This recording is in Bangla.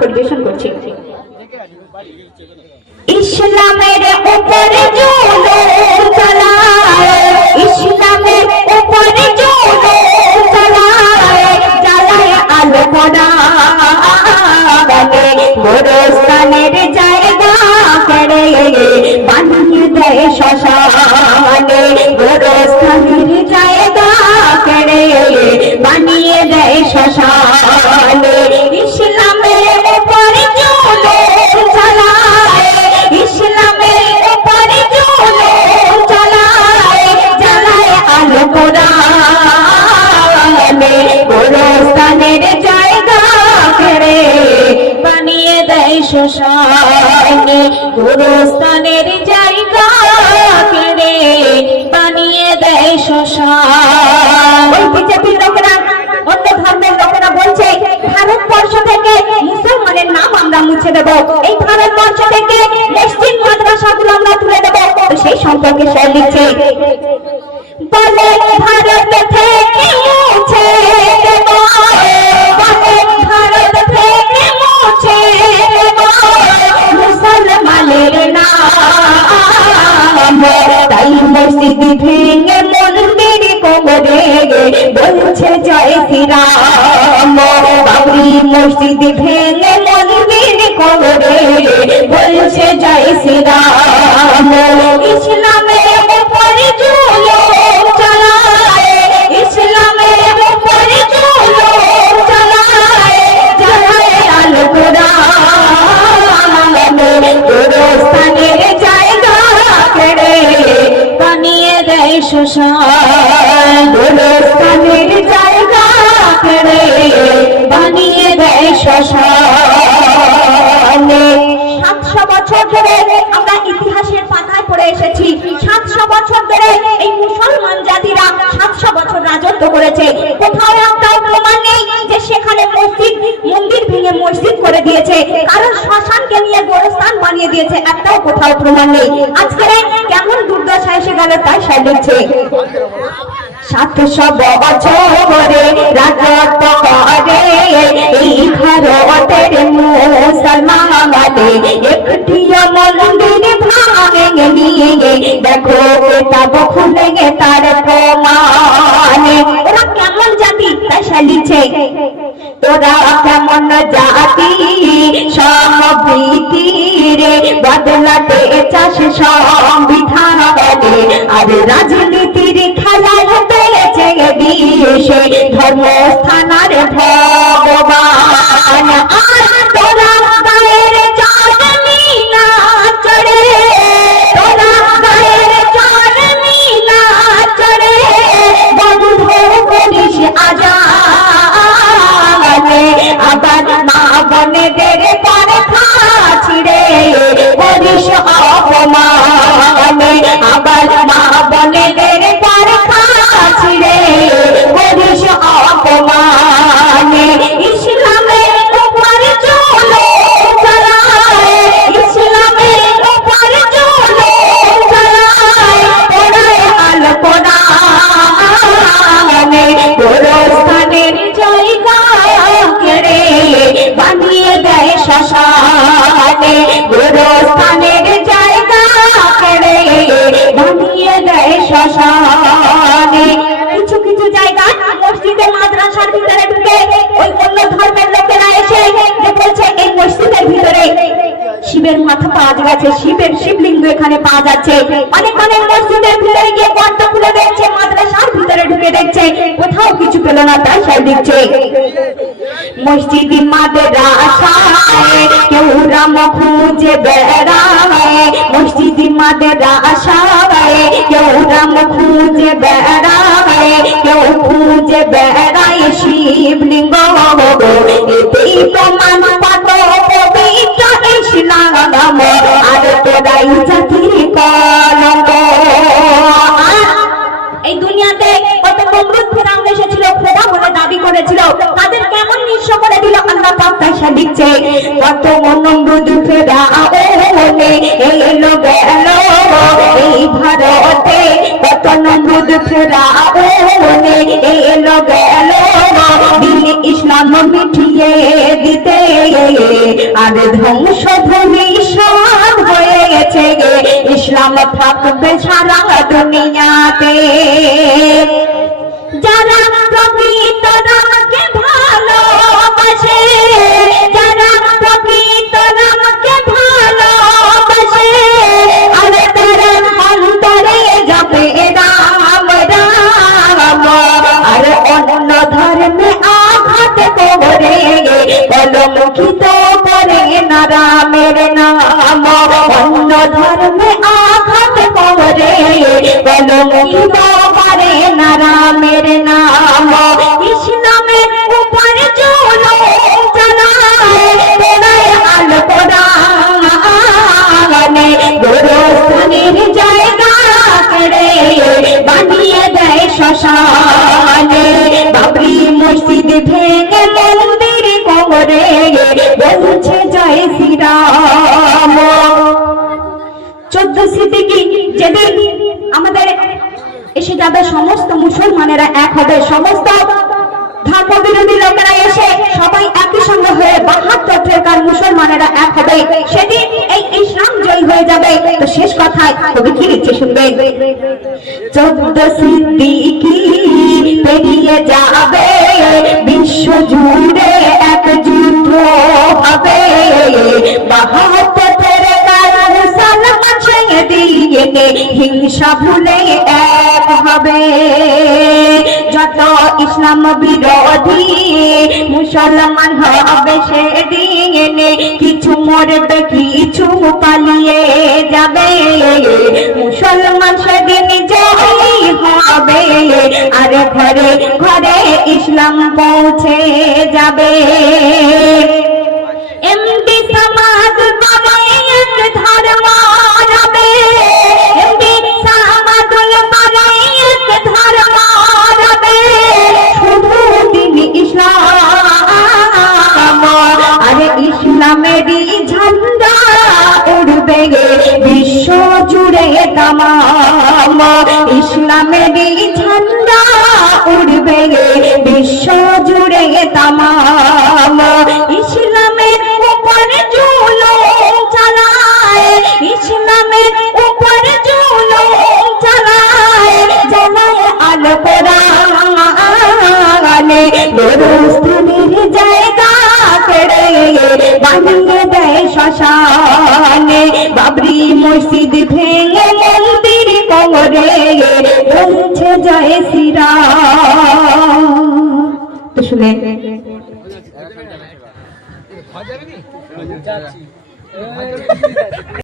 পরিবেশন করছি। ইসলামের উপরে জুলুম চালায়, ইসলামের উপরে জুলুম চালায়, জ্বালায় আলো কোরআনে, গোরস্থানের জায়গা কেড়ে বানিয়ে দেয় শ্মশানে, গোরস্থানের জায়গা কেড়ে বানিয়ে দেয় শ্মশানে। ইসলামের উপরে জুলুম চালায়, ইসলামের উপরে জুলুম চালায়, জ্বালায় আলো কোরআনে, গোরস্থানের জায়গা কেড়ে বানিয়ে দেয় শ্মশানে, গোরস্থানের জায়গা কেড়ে বানিয়ে দেয় শ্মশান। ওই বিজেপির লোকেরা, অন্য ধর্মের লোকেরা বলছে ভারতবর্ষ থেকে মুসলমানের নাম আমরা মুছে দেব, এই ভারতবর্ষ থেকে মসজিদ মাদ্রাসাগুলো আমরা তুলে দেব। সেই সম্পর্কে সে লিখছে, বলে ভারত থেকে মুছে দেব, বলে ভারত থেকে মুছে দেব মুসলমানের নাম, তাই মসজিদ ভেঙে মন্দির করে বলছে জয় শ্রীরাম, বাবরি মসজিদ ভেঙে মন্দির করে বলছে জয় শ্রীরাম। ইসলামের উপরে জুলুম চালায়, ইসলামের উপরে জুলুম চালায়, জ্বালায় আলো কোরআনে, গোরস্থানের জায়গা কেড়ে বানিয়ে দেয় শ্মশান, গোরস্থানের জায়গা কেড়ে বানিয়ে দেয় শ্মশানে। 700 বছর ধরে আমরা ইতিহাসের পাতায় পড়ে এসেছি, 700 বছর ধরে এই মুসলমান জাতিরা 700 বছর রাজত্ব করেছে। কোথাও একটাও প্রমাণ নেই যে সেখানে মসজিদ মন্দির ভেঙে মসজিদ করে দিয়েছে, কারণ শ্মশানকে নিয়ে গোরস্থান বানিয়ে দিয়েছে, একটাও কোথাও প্রমাণ নেই। আজকে কেমন দুর্দশা এসে গেল তাই সে লিখছে, 700 বছরে রাজত্ব করে এই ভারতের মুসলমানে, একটিও মন্দির ভাঙে নিয়ে দেখো কিতাব খুলে তার প্রমাণ। ওরা কেমন জাতি তাই সে লিখছে, তোরা কেমন জাতি সম্প্রীতি রে বদলাতে চাস সংবিধান, আর রাজনীতির খেলায় পেয়েছে দিয়েছে ধর্মস্থানার ভগবান। আর তোরা গায়ের চাঁদনি না চড়ে, তোরা গায়ের চাঁদনি না চড়ে বন্ধ করিস আজানে, আবার মা বোনেদের পরখা ছিড়ে করিস অপমানে, আবার মা বোনেদের পরখা ছিড়ে করিস অপমানে। ইসলামের উপরে জুলুম চালায়, ইসলামের উপরে জুলুম চালায়, পড়ায় আলো কোরআনে, গোরস্থানের জায়গা কেড়ে বানিয়ে দেয় শ্মশানে, গোরস্থানের জায়গা কেড়ে বানিয়ে দেয় শ্মশানে। কিছু কিছু জায়গা মসজিদে মাদ্রাসার ভিতরে ঢুকে ওই অন্য ধর্মের লোকেরা এসে যে বলছে এই মসজিদের ভিতরে শিবের মাথা পাওয়া গেছে, শিবের শিবলিঙ্গ এখানে পাওয়া যাচ্ছে। অনেক অনেক মসজিদের ভিতরে গিয়ে গর্ত খুলে দেখছে, মাদ্রাসার ভিতরে ঢুকে দেখছে, কোথাও কিছু পেল না তাই সে দিচ্ছে। মসজিদ মাদ্রাসায় কেউ রাম খুঁজে বেড়ায়, মসজিদ মাদ্রাসায় কেউ রাম খুঁজে বেড়ায়, কেউ খুঁজে বেড়ায় শিবলিঙ্গ, এতেই প্রমাণ পাবো পবিত্র ইসলাম, আর তোরাই জাতির কলঙ্ক। এই দুনিয়াতে কত নমরুদ ফেরাউন এসেছিল, খোদা বলে দাবি করেছিল, তাদের কেমন নিঃস্ব করে দিল আল্লাহ পাক তাই সে লিখছে, কত নমরুদ ফেরাউন এলো গেল এই ভারতে, কত নমরুদ ফেরাউন এলো গেল দিন ইসলাম মিটিয়ে দিতে, আরে ধ্বংস ভূমিষ্ঠ হয়ে গেছে গে ইসলাম থাকবে সারা দুনিয়াতে যারা প্রকৃত রামকে ভালোবাসে যারা প্রকৃত রামকে ভালোবাসে আরে তারা অন্তরে যাবে রাম রাম আর অন্য ধর্মে আঘাত করে কলঙ্কিত করে না রামের নাম অন্য ধর্মে আঘাত করে কলঙ্কিত করে না রামের নাম ইসলামের উপর জুলুম চালায় পোড়ায় আল কোরআনে গোরস্থানের জায়গা কেড়ে বানিয়ে দেয় শ্মশানে বাবরি মসজিদ ভেঙে মন্দির করে বলছে জয় শ্রীরাম 14 সিদ্দিকী যেদিন আমাদের এসে যাবে সমস্ত মুসলমানেরা এক হবে সমস্ত ধর্ম বিরোধী লোকেরা এসে সবাই একই সঙ্গে হয়ে 72 ফেরকার মুসলমানেরা এক হবে সেদিন এই ইসলাম জয় হয়ে যাবে তো শেষ কথায় কবি কি লিখছে শুনবে 14 সিদ্দিকী পেরিয়ে যাবে বিশ্ব জুড়ে এক যুদ্ধ হবে 72 ফেরকার মুসলমান ছেড়ে দিয়ে হিংসা ভুলে এক হবে যত ইসলাম বিরোধী মুসলমান হবে সেদিন কিছু মরবে কিছু পালিয়ে যাবে মুসলমান সেদিন জয় হবে আর ঘরে ঘরে ইসলাম পৌঁছে যাবে এমডি সমাজ করে এক ধর্ম রবে এমডি সমাজুল করে এক ধর্ম রবে শুধু দিন ইসলাম আরে ইসলামেরই ঝান্ডা উড়বে বিশ্ব জুড়ে তামাম ইসলামেরই ঝান্ডা উড়বে বিশ্ব জুড়ে তামাম ইসলামের উপর জুলুম চালায় ইসলামের উপর জুলুম চালায় জানায় আল কোরআনে গোরস্থানের জায়গা কেড়ে বানিয়ে দেয় শ্মশানে বাবরি মসজিদ ভেঙে মন্দির করে বলছে জয় শ্রীরাম তো শুনে